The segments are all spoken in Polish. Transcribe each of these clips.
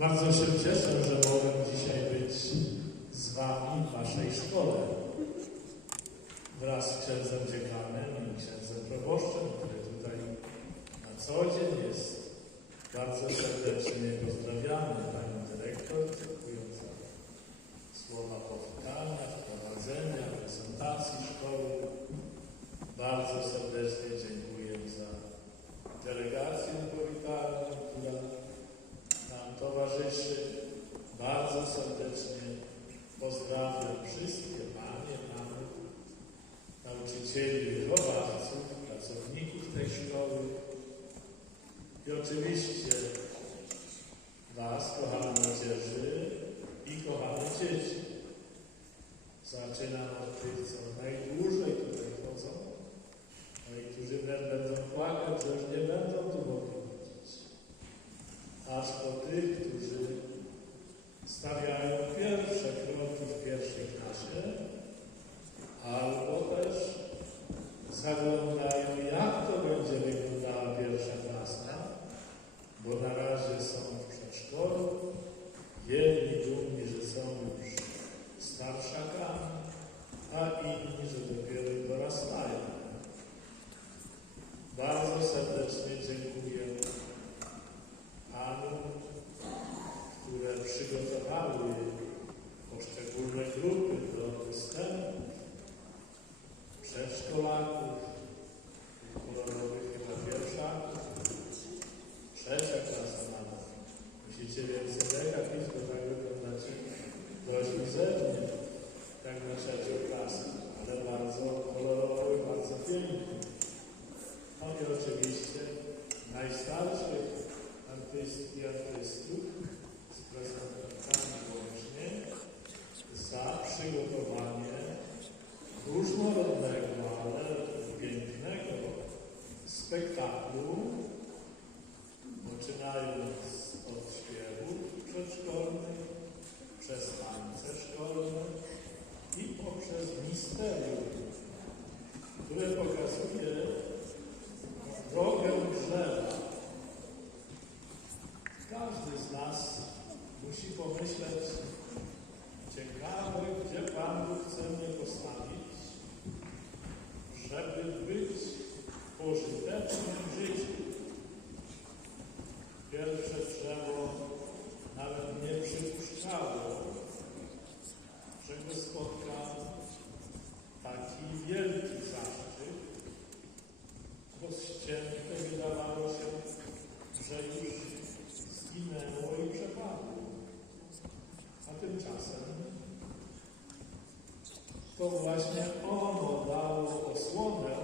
Bardzo się cieszę, że mogę dzisiaj być z Wami w Waszej szkole. Wraz z księdzem dziekanem i księdzem proboszczem, który tutaj na co dzień jest. Bardzo serdecznie pozdrawiamy Panią Dyrektor, dziękując za słowa powitania, wprowadzenia, prezentacji szkoły. Bardzo serdecznie dziękuję. rzeczywiście Was, kochane młodzieży i kochane dzieci. Zaczynam od tych, co najdłużej tutaj chodzą, no i którzy będą płakać, że już nie będą tu mogli chodzić. Aż po tych, Jesus pomyśleć, ciekawy, gdzie Pan chce mnie postawić, żeby być pożytecznym życiu. Pierwsze drzewo nawet nie przypuszczało, że go spotka taki wielki zaszczyt, bo то власне оно дало условно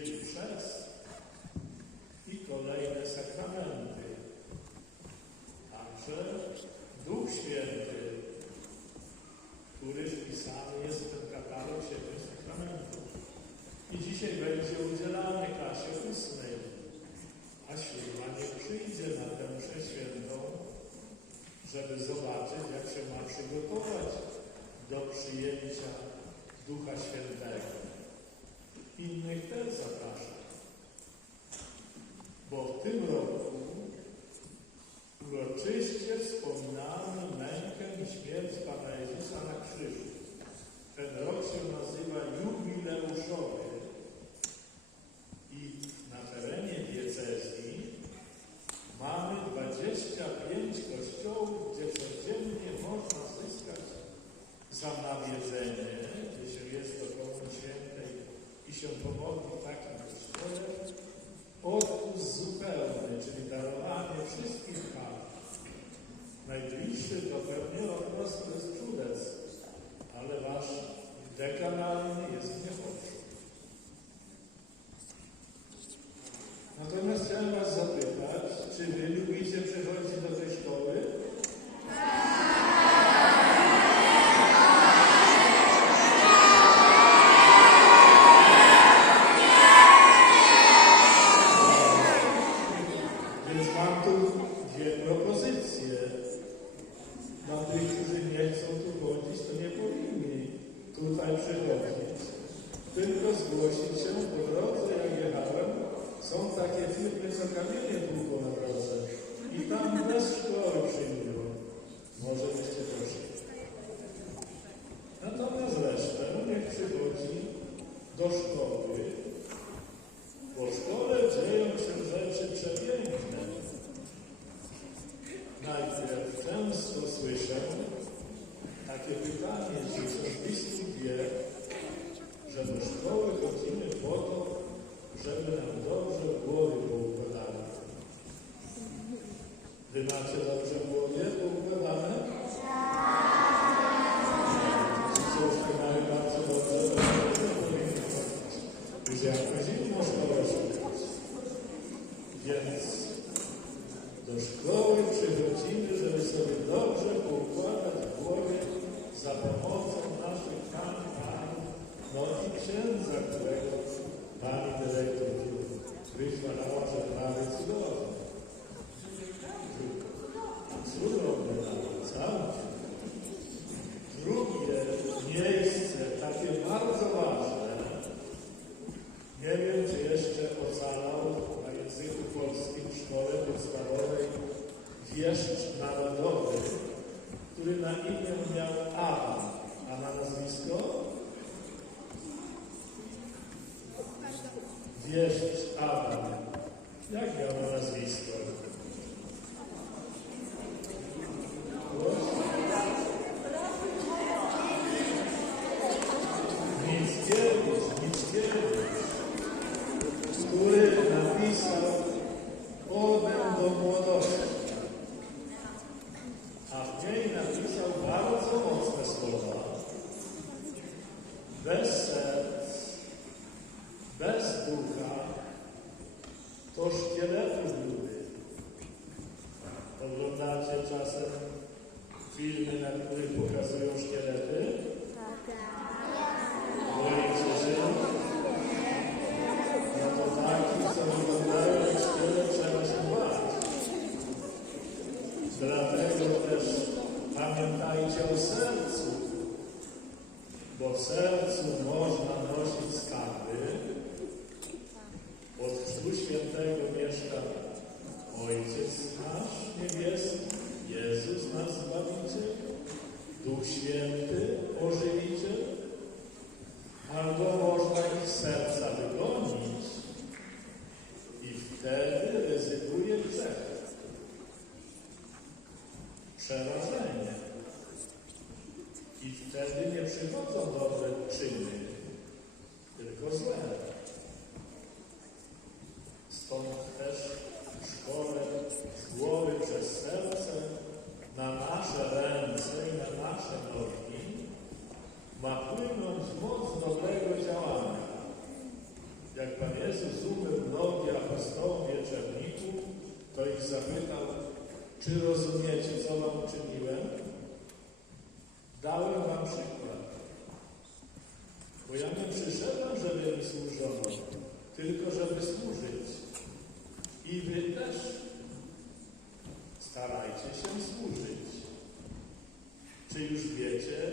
czyli przez i kolejne sakramenty. Także Duch Święty, który wpisany jest w ten katalog siedmiu sakramentów. I dzisiaj będzie udzielany klasie ósmej, a siódma nie przyjdzie na tę mszę świętą, żeby zobaczyć, jak się ma przygotować do przyjęcia Ducha Świętego. Innych też zapraszam. Bo w tym roku uroczyście wspominamy mękę i śmierć Pana Jezusa na krzyżu. Ten rok się nazywa jubileuszowy i na terenie diecezji mamy 25 kościołów, gdzie codziennie można zyskać za nawiedzenie, jeśli jest to Komun Świętej i się pomodli w takim kościele, odpust zupełny, czyli darowanie wszystkich kar. Najbliższy to pewnie odnos bez czudec, ale wasz dekanalny jest niepoczu. Natomiast chciałem was zapytać, czy wy lubicie przychodzić do tej szkoły? Więc mam tu dwie propozycje. Dla tych, którzy nie chcą tu chodzić, to nie powinni tutaj przychodzić. Tylko zgłosić się po drodze, jak jechałem. Są takie firmy, co kamienie długo na drodze. I tam bez szkoły przyjmują. Może byście poszli. Natomiast resztę, no niech przychodzi do szkoły, w szkole dzieją się rzeczy przepiękne. Najpierw często słyszę takie pytanie, czy biskup wie, że do szkoły chodzimy po to, żeby nam dobrze głowy poukładane. Wy macie dobrze głowie poukładane? Ci, co już nie mają bardzo dobrze, to nie powinni chodzić. Już jak chodzimy, można rozmawiać. Więc do szkoły przychodzimy, żeby sobie dobrze poukładać w głowie za pomocą naszych pan, pan, no i księdza, którego pani dyrektor tu wychwalała, że nawet cudownie. Cudownie nawet, całkiem. Drugie miejsce, takie bardzo ważne, nie wiem, czy jeszcze ocalał na języku polskim w szkole podstawowej wieszcz narodowy, który na imię miał Adam, a na nazwisko? Wieszcz Adam. Jak miał na nazwisko? Mickiewicz, Mickiewicz który napisał Odę do młodości. A w niej napisał bardzo mocne słowa. Bez serc, bez ducha, to szkieletów ludy. Oglądacie czasem filmy, na których pokazują szkielety? Boicie się? No to takich, co wyglądają jak szkielet, trzeba się bać. Dlatego też pamiętajcie o sercu, bo w sercu można nosić skarby. Od Chrztu Świętego mieszka Ojciec nasz niebieski, Jezus nasz Zbawiciel, Duch Święty, Ożywiciel, albo można ich z serca wygonić i wtedy rezyguje grzech. Przerażenie. I wtedy nie przychodzą dobre czyny, tylko złe. Stąd też w szkole z głowy przez serce na nasze ręce i na nasze nogi ma płynąć moc dobrego działania. Jak Pan Jezus umył nogi apostołom wieczerników, to ich zapytał, czy rozumiecie, co wam czyniłem? Dałem wam przykład. Bo ja nie przyszedłem, żeby mi służono, tylko żeby służyć. I wy też starajcie się służyć. Czy już wiecie,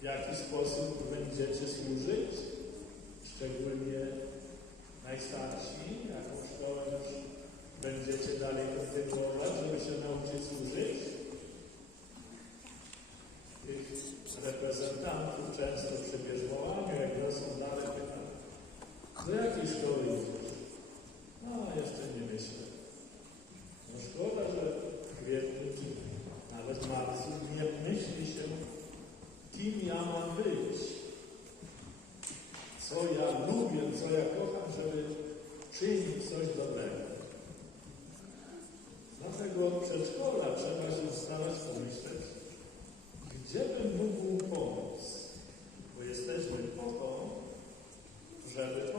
w jaki sposób będziecie służyć? Szczególnie najstarsi, jaką szkołę będziecie dalej kontynuować, żeby się nauczyć służyć? Tych reprezentantów często przy bierzmołaniu, jak są dalej pytam, do jakiej szkoły idziesz? No, jeszcze nie myślę. No szkoda, że w kwietniu, nawet w marcu nie myśli się, kim ja mam być. Co ja lubię, co ja kocham, żeby czynić coś dobrego. Dlatego od przedszkola trzeba się starać pomyśleć, gdzie bym mógł pomóc. Bo jesteśmy po to, żeby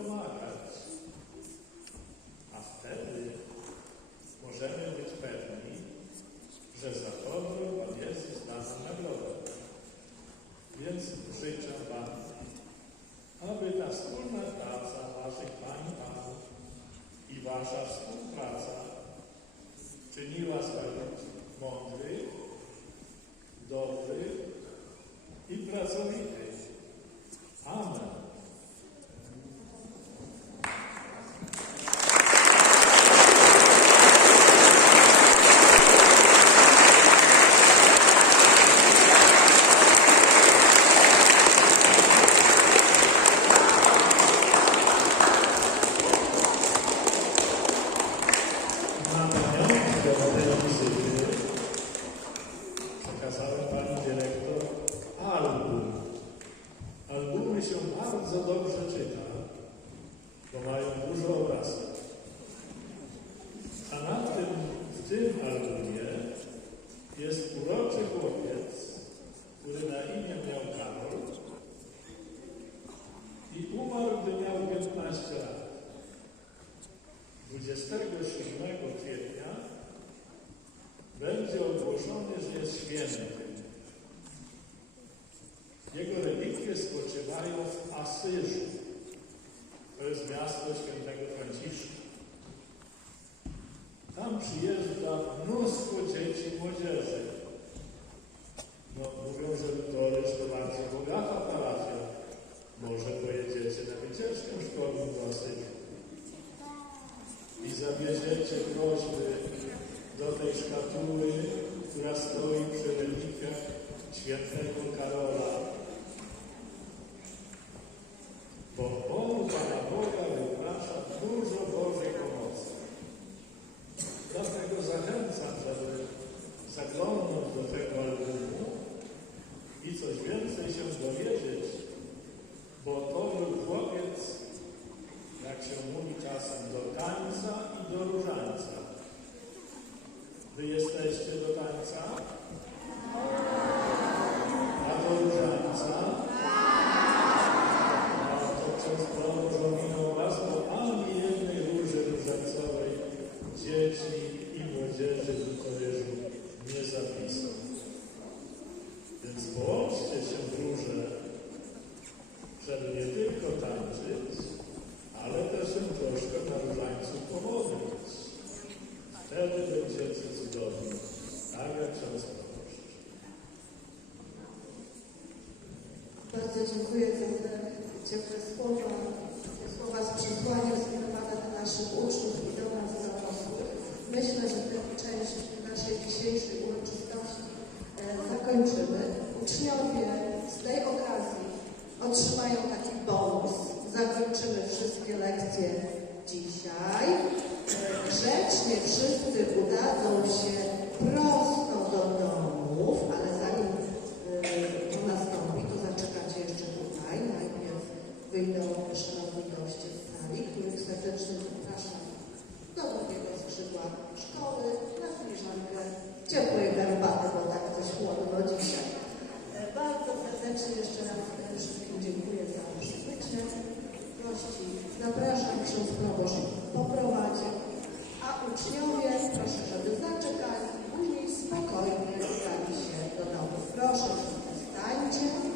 te słowa z przesłania skierowane do naszych uczniów i do nas dorosłych. Myślę, że tę część naszej dzisiejszej uroczystości e, zakończymy. Uczniowie z tej okazji otrzymają taki bonus. Zakończymy wszystkie lekcje dzisiaj. E, Grzecznie wszyscy udadzą się prosto do domów, ale Wyjdą szanowni goście z sali, których serdecznie zapraszam do drugiego skrzydła szkoły, na filiżankę ciepłej herbaty, bo tak coś chłodno dzisiaj. E, bardzo serdecznie jeszcze raz e, wszystkim dziękuję za przybycie gości. Zapraszam ksiądz proboszcz poprowadzi, a uczniowie proszę, żeby zaczekali, później spokojnie udali się do domu. Proszę, stańcie.